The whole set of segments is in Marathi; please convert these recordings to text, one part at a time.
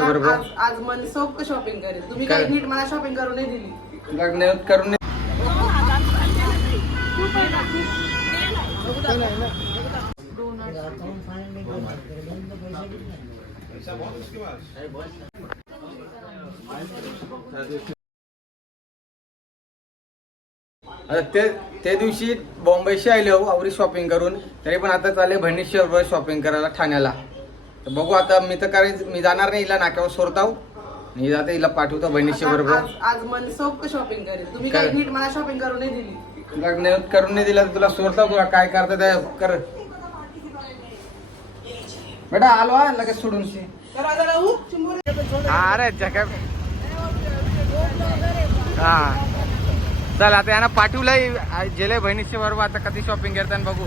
बरोबर. आज आज मनसोक्त शॉपिंग करेल. तुम्ही काय? काही नीट मला शॉपिंग करू नाही दिली लग्न करून. आता ते त्या दिवशी बॉम्बेशी आले हो आवरी शॉपिंग करून. तरी पण आता चालले बहिणीशी शॉपिंग करायला ठाण्याला. तर बघू आता मी तर करायचं मी जाणार नाही हिला नाक्यावर सोडताव. मी जाते हिला पाठवतो बहिणीशी बरोबर. आज आज मनसोक्त शॉपिंग करेल तुम्ही काय? काही नीट मला शॉपिंग करू नाही दिली. लग्न करून नाही दिला तर तुला सोडताव तुला काय करता ते कर. बेटा आलो हा लगेच सोडून. चिंबोरी. अरे जगा हा. चल आता यांना पाठवलंय गेले बहिणीशी बरोबर आता कधी शॉपिंग करताना बघू.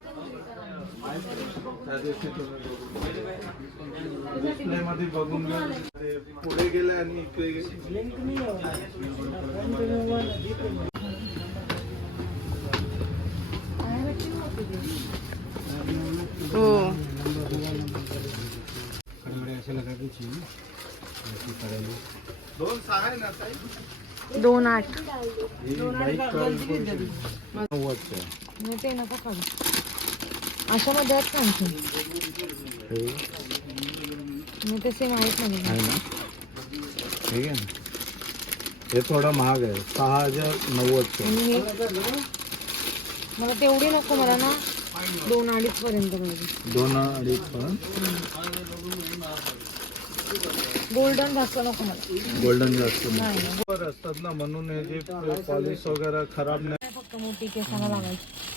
तुम्ही डिस्प्ले मध्ये बघून घ्या. ते पुढे गेले आणि इकडे गेले हो दोन सहा आहे ना ताई दोन आठ ते नको काढू अशामध्ये आहेत का आणखी? मी ते सेम आहेत आहे ना? ठीक आहे ना? हे थोडं महाग आहे. सहा हजार नव्वदचं आणि हे मला तेवढी नको मला ना दोन अडीच पर्यंत पाहिजे. दोन अडीच पण. गोल्डन जास्त नको मला. गोल्डन जास्त नाही. ना. वर असतात ना म्हणून हे जे पॉलिश वगैरे खराब नाही. फक्त मोठी केसाला लावायची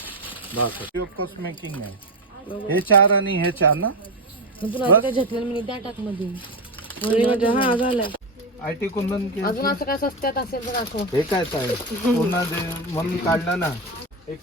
उपयोग मेकिंग नाही. हे चार आणि हे चार ना? मग तुला काय झटलेलं मी त्या टाकमध्ये हा झालं आय टी कुंदन की अजून असं काय सस्त्यात असेल तर दाखव. हे काय ताई? पुन्हा दे म्हणून काढलं ना. एक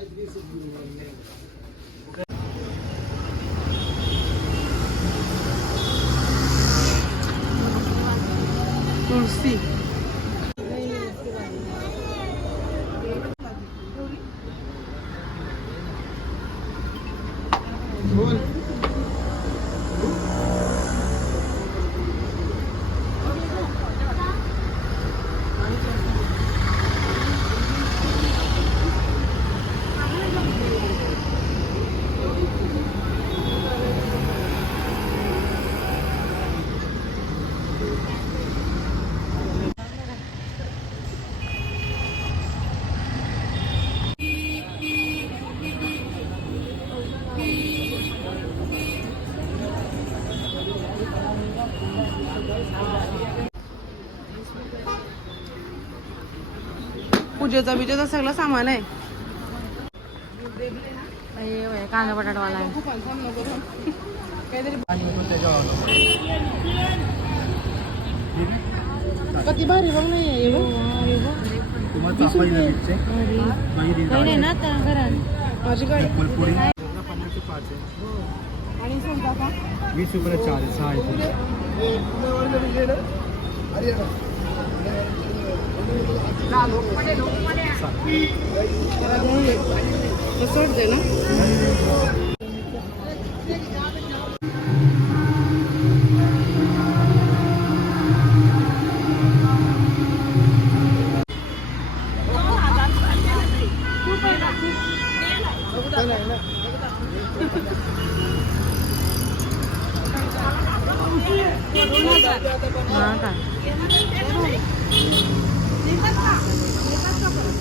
at least if you पूजेचा बिजेचा सगळं सामान आहे. हे कांदा बटाटावाला आहे. किती भारी बघ नाही काही नाही ना आता घरात. माझी गाडी. का वीस रुपये चार सहा आहे सोडते ना हा का